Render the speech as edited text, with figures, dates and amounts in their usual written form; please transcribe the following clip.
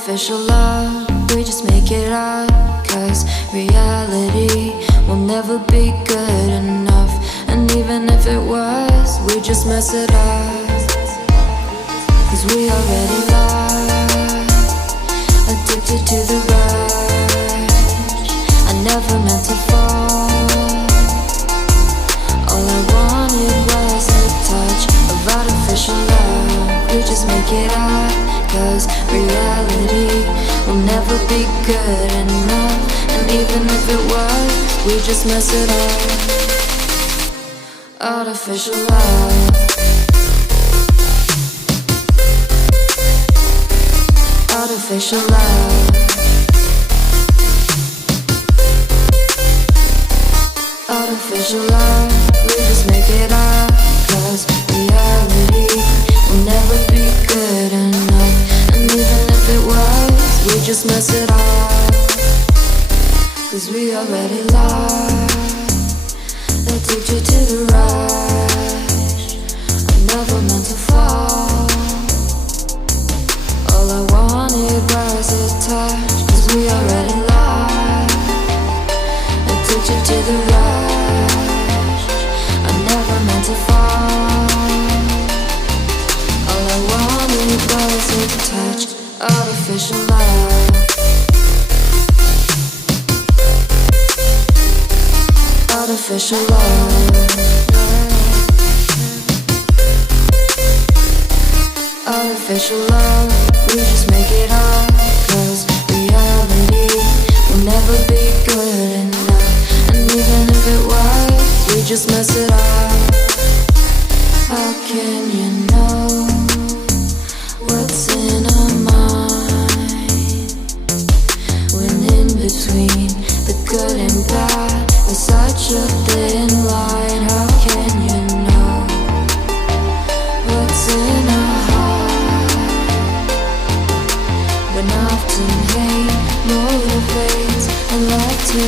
Artificial love, we just make it up, 'cause reality will never be good enough. And even if it was, we just mess it up, 'cause we already lost, addicted to the rush. I never meant to fall. All I wanted was a touch of artificial love. We just make it up, 'cause reality will never be good enough. And even if it was, we just mess it up. Artificial love. Artificial love. Artificial love, we just make it up, 'cause reality will never be good enough. And even if it was, we just mess it up, 'cause we already lost, addicted to the rush. I never meant to fall. All I wanted was a touch, 'cause we already lost, addicted to the rush. I never meant to fall. All I wanted was a touch, artificial love. Artificial love. Artificial love, we just make it up, 'cause reality will never be good enough. And even if it was, we just mess it up. How can you know what's in our mind, when in between the good and bad there's such a thin line? How can you know what's in our heart, when often hate motivates and love to